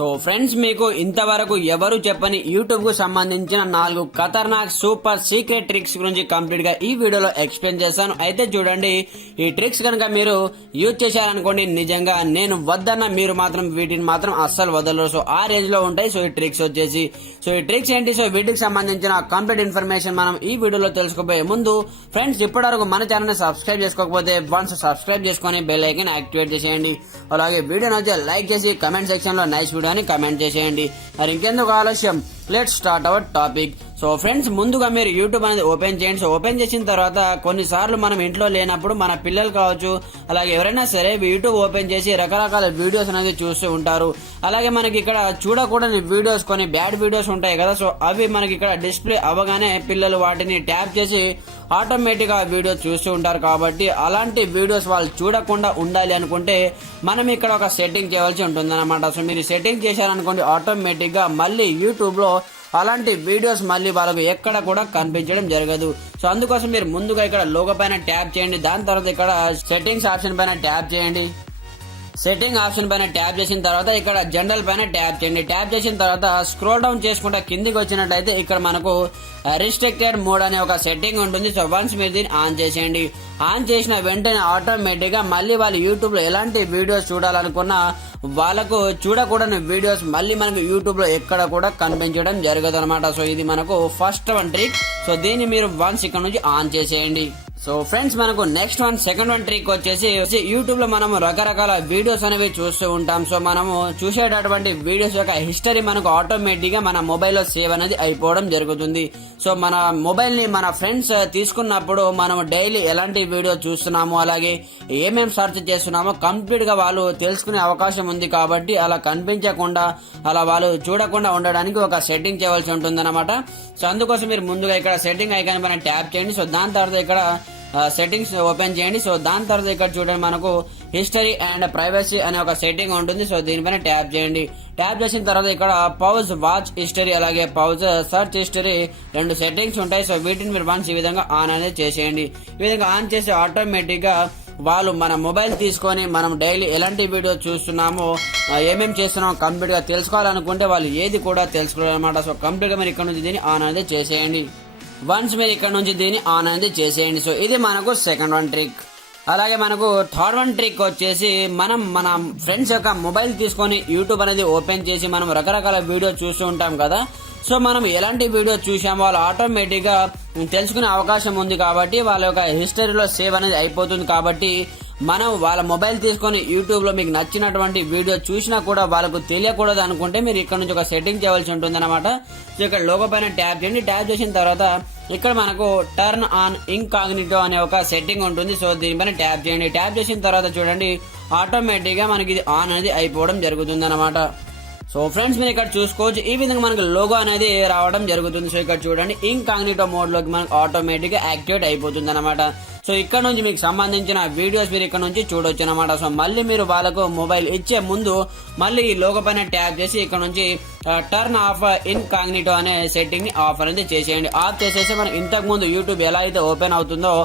So friends, మీకు ఇంతవరకు ఎవరు చెప్పని యూట్యూబ్ కు సంబంధించిన 4 ఖతర్నాక్ సూపర్ సీక్రెట్ ట్రిక్స్ గురించి కంప్లీట్ గా ఈ వీడియోలో ఎక్స్ప్లెయిన్ చేశాను. అయితే చూడండి, ఈ ట్రిక్స్ కనుక మీరు యూజ్ చేశారనుకోండి, నిజంగా నేను వద్దన్న మీరు మాత్రం వీటిని మాత్రం అస్సలు వదలరు. సో ఆ రేంజ్ లో ఉంటాయి. సో ఈ ట్రిక్స్ వచ్చేసి, సో ఈ ట్రిక్స్ ఏంటి, సో వీటికి సంబంధించిన కంప్లీట్ ఇన్ఫర్మేషన్ మనం ఈ వీడియోలో తెలుసుకోబోయే ముందు ఫ్రెండ్స్, ఇప్పటివరకు మన ఛానల్ ని సబ్స్క్రైబ్ చేసుకోకపోతే వన్స్ సబ్స్క్రైబ్ చేసుకుని బెల్ ఐకాన్ యాక్టివేట్ చేసేయండి. అలాగే వీడియో నచ్చితే లైక్ చేసి కమెంట్ సెక్షన్ లో నైస్ వీడియో అని కమెంట్ చేసేయండి. మరి ఇంకెందుకు ఆలస్యం, let's start our topic. So friends, ముందుగా మీరు యూట్యూబ్ అనేది ఓపెన్ చేయండి. సో ఓపెన్ చేసిన తర్వాత కొన్నిసార్లు మనం ఇంట్లో లేనప్పుడు మన పిల్లలు కావచ్చు, అలాగే ఎవరైనా సరే యూట్యూబ్ ఓపెన్ చేసి రకరకాల వీడియోస్ అనేది చూస్తూ ఉంటారు. అలాగే మనకి ఇక్కడ చూడకూడని వీడియోస్, కొన్ని బ్యాడ్ వీడియోస్ ఉంటాయి కదా. సో అవి మనకి ఇక్కడ డిస్ప్లే అవ్వగానే పిల్లలు వాటిని ట్యాప్ చేసి ఆటోమేటిక్ గా వీడియో చూస్తూ ఉంటారు. కాబట్టి అలాంటి వీడియోస్ వాళ్ళు చూడకుండా ఉండాలి అనుకుంటే మనం ఇక్కడ ఒక సెట్టింగ్ చేయవలసి ఉంటుంది అనమాట. సో మీరు సెట్టింగ్ చేశారనుకోండి, ఆటోమేటిక్ గా మళ్ళీ యూట్యూబ్ లో అలాంటి వీడియోస్ మళ్ళీ వాళ్ళకు ఎక్కడ కూడా కనిపించడం జరగదు. సో అందుకోసం మీరు ముందుగా ఇక్కడ లోగో పైన ట్యాప్ చేయండి. దాని తర్వాత ఇక్కడ సెట్టింగ్స్ ఆప్షన్ పైన ట్యాప్ చేయండి. సెట్టింగ్ ఆప్షన్ పైన ట్యాప్ చేసిన తర్వాత ఇక్కడ జనరల్ పైన ట్యాప్ చేయండి. ట్యాప్ చేసిన తర్వాత స్క్రోల్ డౌన్ చేసుకుంటే కిందికి వచ్చినట్లయితే ఇక్కడ మనకు రిస్ట్రిక్టెడ్ మోడ్ అనే ఒక సెట్టింగ్ ఉంటుంది. సో వన్స్ మీరు దీన్ని ఆన్ చేసేయండి. ఆన్ చేసిన వెంటనే ఆటోమేటిక్ గా మళ్ళీ వాళ్ళు యూట్యూబ్ లో ఎలాంటి వీడియోస్ చూడాలనుకున్నా వాళ్ళకు చూడకూడని వీడియోస్ మళ్ళీ మనకు యూట్యూబ్ లో ఎక్కడ కూడా కనిపించడం జరగదు అనమాట. సో ఇది మనకు ఫస్ట్ వన్ ట్రిక్. సో దీన్ని మీరు వన్స్ ఇక్కడ నుంచి ఆన్ చేసేయండి. సో ఫ్రెండ్స్, మనకు నెక్స్ట్ సెకండ్ వన్ ట్రిక్ వచ్చేసి యూట్యూబ్ లో మనము రకరకాల వీడియోస్ అనేవి చూస్తూ ఉంటాం. సో మనము చూసేటటువంటి వీడియోస్ యొక్క హిస్టరీ మనకు ఆటోమేటిక్ గా మన మొబైల్ లో సేవ్ అనేది అయిపోవడం జరుగుతుంది. సో మన మొబైల్ ని మన ఫ్రెండ్స్ తీసుకున్నప్పుడు మనం డైలీ ఎలాంటి వీడియో చూస్తున్నాము, అలాగే ఏమేమి సెర్చ్ చేస్తున్నామో కంప్లీట్ గా వాళ్ళు తెలుసుకునే అవకాశం ఉంది. కాబట్టి అలా కనిపించకుండా, అలా వాళ్ళు చూడకుండా ఉండడానికి ఒక సెట్టింగ్ చేయవలసి ఉంటుంది అనమాట. సో అందుకోసం మీరు ముందుగా ఇక్కడ సెట్టింగ్ ఐకాన్ పైన ట్యాప్ చేయండి. సో దాని తర్వాత ఇక్కడ సెట్టింగ్స్ ఓపెన్ చేయండి. సో దాని తర్వాత ఇక్కడ చూడండి, మనకు హిస్టరీ అండ్ ప్రైవసీ అనే ఒక సెట్టింగ్ ఉంటుంది. సో దీనిపైన ట్యాప్ చేయండి. ట్యాప్ చేసిన తర్వాత ఇక్కడ పౌజ్ వాచ్ హిస్టరీ, అలాగే పౌజ్ సర్చ్ హిస్టరీ 2 సెట్టింగ్స్ ఉంటాయి. సో వీటిని మీరు వన్స్ ఈ విధంగా ఆన్ అనేది చేసేయండి. ఈ విధంగా ఆన్ చేసి ఆటోమేటిక్ గా వాళ్ళు మన మొబైల్ తీసుకొని మనం డైలీ ఎలాంటి వీడియో చూస్తున్నామో, ఏమేమి చేస్తున్నామో కంప్లీట్ గా తెలుసుకోవాలనుకుంటే వాళ్ళు ఏది కూడా తెలుసుకోవాలి అనమాట. సో కంప్లీట్ గా మీరు ఇక్కడ నుంచి దీన్ని ఆన్ అనేది చేసేయండి. వన్స్ మీరు ఇక్కడ నుంచి దీన్ని ఆన్ అనేది చేసేయండి. సో ఇది మనకు సెకండ్ వన్ ట్రిక్. అలాగే మనకు థర్డ్ వన్ ట్రిక్ వచ్చేసి, మనం మన ఫ్రెండ్స్ యొక్క మొబైల్ తీసుకొని యూట్యూబ్ అనేది ఓపెన్ చేసి మనం రకరకాల వీడియో చూస్తూ ఉంటాం కదా. సో మనం ఎలాంటి వీడియో చూసామో వాళ్ళు ఆటోమేటిక్ గా తెలుసుకునే అవకాశం ఉంది. కాబట్టి వాళ్ళ యొక్క హిస్టరీలో సేవ్ అనేది అయిపోతుంది. కాబట్టి మనం వాళ్ళ మొబైల్ తీసుకొని యూట్యూబ్ లో మీకు నచ్చినటువంటి వీడియో చూసినా కూడా వాళ్ళకు తెలియకూడదు అనుకుంటే మీరు ఇక్కడ నుంచి ఒక సెట్టింగ్ చేయవలసి ఉంటుంది అనమాట. సో ఇక్కడ లోగో పైన ట్యాప్ చేయండి. ట్యాప్ చేసిన తర్వాత ఇక్కడ మనకు టర్న్ ఆన్ ఇన్కాగ్నిటో అనే ఒక సెట్టింగ్ ఉంటుంది. సో దీనిపైన ట్యాప్ చేయండి. ట్యాప్ చేసిన తర్వాత చూడండి, ఆటోమేటిక్ గా మనకి ఇది ఆన్ అనేది అయిపోవడం జరుగుతుంది అనమాట. సో ఫ్రెండ్స్, మీరు ఇక్కడ చూసుకోవచ్చు, ఈ విధంగా మనకు లోగో అనేది రావడం జరుగుతుంది. సో ఇక్కడ చూడండి, ఇన్కాగ్నిటో మోడ్ లోకి మనకు ఆటోమేటిక్ గా యాక్టివేట్ అయిపోతుంది అనమాట. సో ఇక్కడ నుంచి మీకు సంబంధించిన వీడియోస్ మీరు ఇక్కడ నుంచి చూడొచ్చు అనమాట. సో మళ్ళీ మీరు వాళ్ళకు మొబైల్ ఇచ్చే ముందు మళ్ళీ ఈ లోగో పైన ట్యాప్ చేసి ఇక్కడ నుంచి టర్న్ ఆఫ్ ఇన్కాగ్నిటో అనే సెట్టింగ్ ని ఆఫ్ అనేది చేసేయండి. ఆఫ్ చేసేసి మనకి ఇంతకు ముందు యూట్యూబ్ ఎలా అయితే ఓపెన్ అవుతుందో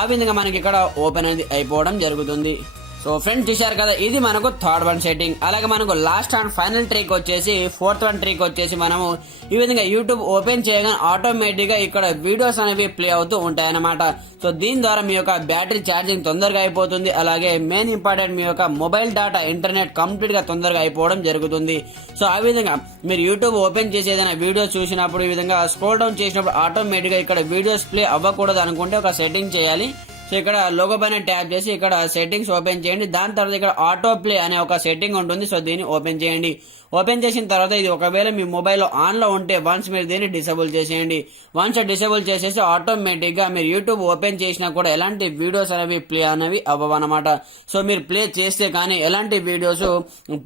ఆ విధంగా మనకి ఇక్కడ ఓపెన్ అనేది అయిపోవడం జరుగుతుంది. సో ఫ్రెండ్స్, చూశారు కదా, ఇది మనకు థర్డ్ వన్ సెట్టింగ్. అలాగే మనకు లాస్ట్ అండ్ ఫైనల్ ట్రిక్ వచ్చేసి, ఫోర్త్ వన్ ట్రిక్ వచ్చేసి, మనము ఈ విధంగా యూట్యూబ్ ఓపెన్ చేయగానే ఆటోమేటిక్ గా ఇక్కడ వీడియోస్ అనేవి ప్లే అవుతూ ఉంటాయి అన్నమాట. సో దీని ద్వారా మీ యొక్క బ్యాటరీ ఛార్జింగ్ తొందరగా అయిపోతుంది. అలాగే మెయిన్ ఇంపార్టెంట్, మీ యొక్క మొబైల్ డేటా ఇంటర్నెట్ కంప్లీట్ గా తొందరగా అయిపోవడం జరుగుతుంది. సో ఆ విధంగా మీరు యూట్యూబ్ ఓపెన్ చేసి ఏదైనా వీడియోస్ చూసినప్పుడు ఈ విధంగా స్క్రోల్ డౌన్ చేసినప్పుడు ఆటోమేటిక్ గా ఇక్కడ వీడియోస్ ప్లే అవ్వకూడదు అనుకుంటే ఒక సెట్టింగ్ చేయాలి. సో ఇక్కడ లోగో పైన ట్యాప్ చేసి ఇక్కడ సెట్టింగ్స్ ఓపెన్ చేయండి. దాని తర్వాత ఇక్కడ ఆటో ప్లే అనే ఒక సెట్టింగ్ ఉంటుంది. సో దీన్ని ఓపెన్ చేయండి. ఓపెన్ చేసిన తర్వాత ఇది ఒకవేళ మీ మొబైల్ ఆన్ లో ఉంటే వన్స్ మీరు దీన్ని డిసేబుల్ చేసేయండి. వన్స్ డిసేబుల్ చేసేసి ఆటోమేటిక్ గా మీరు యూట్యూబ్ ఓపెన్ చేసినా కూడా ఎలాంటి వీడియోస్ అనేవి ప్లే అనేవి అవ్వవు అనమాట. సో మీరు ప్లే చేస్తే కానీ ఎలాంటి వీడియోస్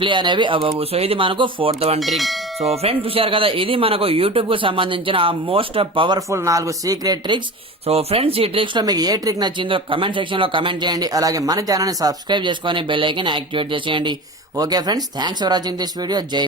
ప్లే అనేవి అవ్వవు. సో ఇది మనకు fourth one trick. So friends, చూశారు కదా, ఇది మనకు యూట్యూబ్ కు సంబంధించిన most powerful 4 secret tricks. So friends, ఈ ట్రిక్స్ లో మీకు ఏ ట్రిక్ నచ్చిందో కమెంట్ సెక్షన్ లో కమెంట్ చేయండి. అలాగే మన ఛానల్ ని సబ్స్క్రైబ్ చేసుకొని బెల్ ఐకాన్ యాక్టివేట్ చేసేయండి. Okay friends, thanks for watching this video. జై